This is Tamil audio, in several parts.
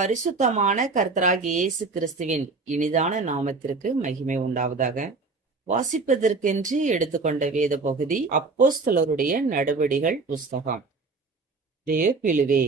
பரிசுத்தமான கர்த்தராகிய இயேசு கிறிஸ்துவின் இனிதான நாமத்திற்கு மகிமை உண்டாவதாக. வாசிப்பதற்கென்று எடுத்துக்கொண்ட வேத பகுதி அப்போஸ்தலருடைய நடவடிகள் புஸ்தகம். தேவப்பிலுவே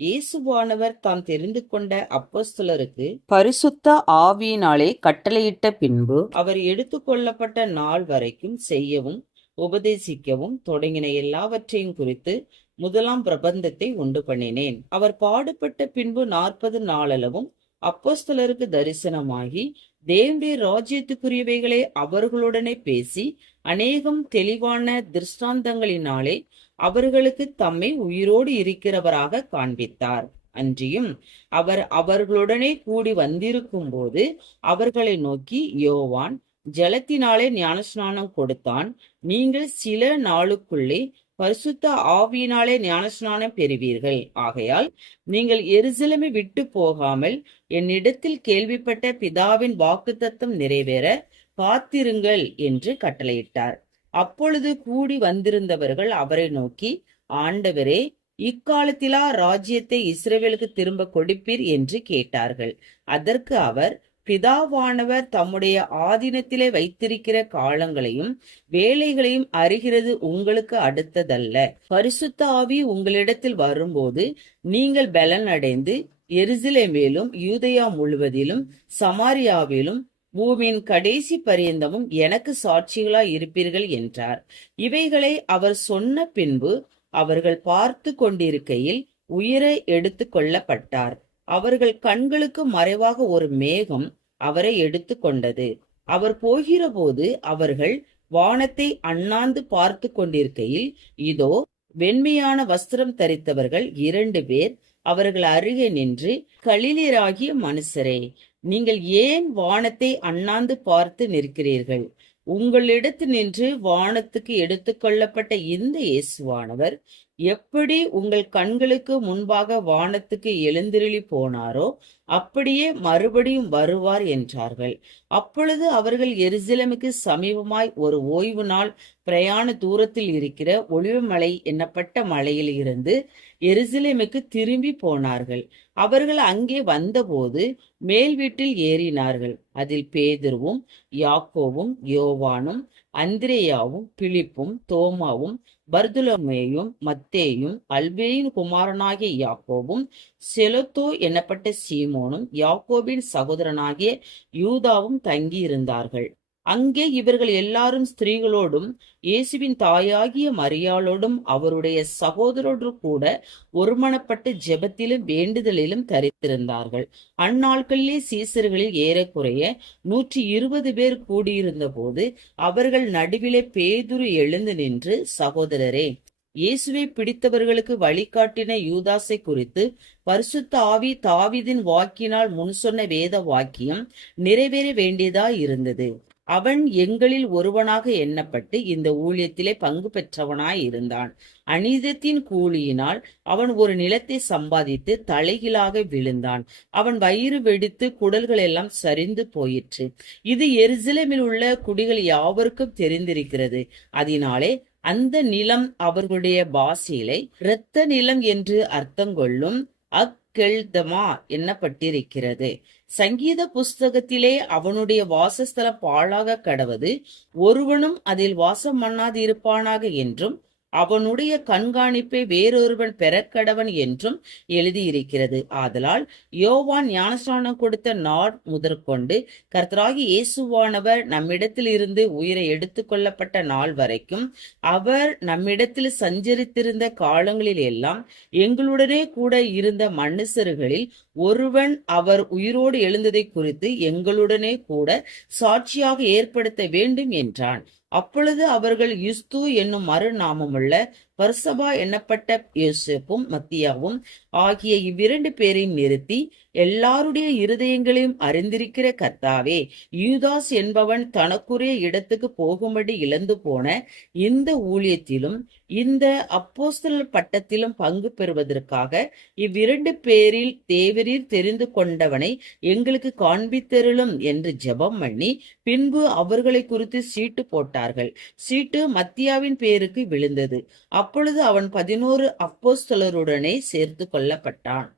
இயேசுவானவர் தாம் தெரிந்து கொண்ட அப்போஸ்தலருக்கு பரிசுத்த ஆவியினாலே கட்டளையிட்ட பின்பு அவர் எடுத்துக்கொள்ளப்பட்ட நாள் வரைக்கும் செய்யவும் உபதேசிக்கவும் தொடங்கின எல்லாவற்றையும் குறித்து முதலாம் பிரபந்தத்தை உண்டு பண்ணினேன். அவர் பாடுபட்ட பின்பு நாற்பது நாளளவும் அப்போஸ்தலருக்கு தரிசனமாகி தேவனுடைய ராஜ்யத்துக்குரியவைகளை அவர்களுடனே பேசி அநேகம் தெளிவான திருஷ்டாந்தங்களினாலே அவர்களுக்கு தம்மை உயிரோடு இருக்கிறவராக காண்பித்தார். அன்றியும் அவர் அவர்களுடனே கூடி வந்திருக்கும் போது அவர்களை நோக்கி யோவான் ஜலத்தினாலே ஞானஸ்நானம் கொடுத்தான். நீங்கள் சில நாளுக்குள்ளே பரிசுத்த ஆவியினாலே ஞானஸ்நானம் பெறுவீர்கள். ஆகையால் நீங்கள் எருசலமை விட்டு போகாமல் என்னிடத்தில் கேள்விப்பட்ட பிதாவின் வாக்குத்தத்தம் நிறைவேற காத்திருங்கள் என்று கட்டளையிட்டார். அப்பொழுது கூடி வந்திருந்தவர்கள் அவரை நோக்கி ஆண்டவரே இக்காலத்திலா ராஜ்யத்தை இஸ்ரேவேலுக்கு திரும்ப கொடுப்பீர்? என்று கேட்டார்கள். அதற்கு அவர் பிதாவானவர் தம்முடைய ஆதீனத்திலே வைத்திருக்கிற காலங்களையும் வேலைகளையும் அறிகிறது உங்களுக்கு அடுத்ததல்ல. பரிசுத்த ஆவி உங்களிடத்தில் வரும்போது நீங்கள் பலன் அடைந்து எருசலேமேலும் யூதயா முழுவதிலும் சமாரியாவிலும் பூமியின் கடைசி பரியந்தமும் எனக்கு சாட்சிகளாய் இருப்பீர்கள் என்றார். இவைகளை அவர் சொன்ன பின்பு அவர்கள் பார்த்து கொண்டிருக்கையில் உயிரை எடுத்து கொள்ளப்பட்டார். அவர்கள் கண்களுக்கு மறைவாக ஒரு மேகம் அவரை எடுத்து கொண்டது அவர் போகிறபோது அவர்கள் வானத்தை அண்ணாந்து பார்த்து கொண்டிருக்கையில் இதோ வெண்மையான வஸ்திரம் தரித்தவர்கள் இரண்டு பேர் அவர்கள் அருகே நின்று கலிலராகிய மனுஷரே நீங்கள் ஏன் வானத்தை அண்ணாந்து பார்த்து நிற்கிறீர்கள்? உங்களிடத்து நின்று வானத்துக்கு எடுத்துக்கொள்ளப்பட்ட இந்த இயேசுவானவர் எப்படி உங்கள் கண்களுக்கு முன்பாக வானத்துக்கு எழுந்திருளி போனாரோ அப்படியே மறுபடியும் வருவார் என்றார்கள். அப்பொழுது அவர்கள் எருசலமுக்கு சமீபமாய் ஒரு ஓய்வு நாள் பிரயாண தூரத்தில் இருக்கிற ஒளிவுமலை என்னப்பட்ட மலையில் இருந்து எருசலேமுக்கு திரும்பி போனார்கள். அவர்கள் அங்கே வந்தபோது மேல் வீட்டில் ஏறினார்கள். அதில் பேதுருவும் யாக்கோவும் யோவானும் அந்திரேயாவும் பிலிப்பும் தோமாவும் பர்துலமேயும் மத்தேயும் அல்வேயின் குமாரனாகிய யாக்கோபும் செலத்தோ எனப்பட்ட சீமோனும் யாக்கோபின் சகோதரனாகிய யூதாவும் தங்கியிருந்தார்கள். அங்கே இவர்கள் எல்லாரும் ஸ்திரீகளோடும் இயேசுவின் தாயாகிய மரியாளோடும் அவருடைய சகோதரோடு கூட ஒருமனப்பட்டு ஜெபத்திலும் வேண்டுதலிலும் தரித்திருந்தார்கள். அந்நாட்களிலே சீசர்களில் ஏறக்குறைய நூற்றி இருபது பேர் கூடியிருந்த போது அவர்கள் நடுவிலே பேதுரு எழுந்து நின்று சகோதரரே இயேசுவை பிடித்தவர்களுக்கு வழிகாட்டின யூதாசை குறித்து பரிசுத்த ஆவி தாவிதின் வாக்கினால் முன் சொன்ன வேத வாக்கியம் நிறைவேற வேண்டியதாய் இருந்தது அவன் எங்களில் ஒருவனாக எண்ணப்பட்டு இந்த ஊழியத்திலே பங்கு பெற்றவனாய் இருந்தான். அநீதத்தின் கூலியினால் அவன் ஒரு நிலத்தை சம்பாதித்து தலைகீழாக விழுந்தான். அவன் வயிறு வெடித்து குடல்கள் எல்லாம் சரிந்து போயிற்று. இது எருசலேமில் உள்ள குடிகள் யாவருக்கும் தெரிந்திருக்கிறது. அதனாலே அந்த நிலம் அவர்களுடைய பாஷையிலே இரத்த நிலம் என்று அர்த்தம் கொள்ளும் அக் அக்கெல்தமா எண்ணப்பட்டிருக்கிறது. சங்கீத புஸ்தகத்திலே அவனுடைய வாசஸ்தலம் பாழாக கடவது ஒருவனும் அதில் வாசம் பண்ணாது இருப்பானாக என்றும் அவனுடைய கண்காணிப்பை வேறொருவன் பெறக்கடவன் என்றும் எழுதியிருக்கிறது. ஆதலால் யோவான் ஞானஸ்நானம் கொடுத்த நாள் முதற்கொண்டு கர்த்தராகி இயேசுவானவர் நம்மிடத்தில் இருந்து உயிரை எடுத்துக்கொள்ளப்பட்ட நாள் வரைக்கும் அவர் நம்மிடத்தில் சஞ்சரித்திருந்த காலங்களில் எல்லாம் எங்களுடனே கூட இருந்த மனுஷர்களில் ஒருவன் அவர் உயிரோடு எழுந்ததை குறித்து எங்களுடனே கூட சாட்சியாக ஏற்படுத்த வேண்டும் என்றான். அப்பொழுது அவர்கள் யுஸ்து என்னும் மறுநாமமுள்ள பர்சபா எண்ணப்பட்ட யோசேப்பும் மத்தியாவும் ஆகிய இவ்விரண்டு பேரையும் நிறுத்தி எல்லாருடைய இருதயங்களையும் அறிந்திருக்கிற கர்த்தாவே யூதாஸ் என்பவன் தனக்குரிய இடத்துக்கு போகும்படி இழந்து போன இந்த ஊழியத்திலும் இந்த அப்போஸ்தல் பட்டத்திலும் பங்கு பெறுவதற்காக இவ்விரண்டு பேரில் தேவரீர் தெரிந்து கொண்டவனை எங்களுக்கு காண்பித்தருளும் என்று ஜெபம் பண்ணி பின்பு அவர்களை குறித்து சீட்டு போட்டார்கள். சீட்டு மத்தியாவின் பேருக்கு விழுந்தது. அப்பொழுது அவன் பதினோரு அப்போஸ்தலருடனே சேர்த்து கொள்ளப்பட்டான்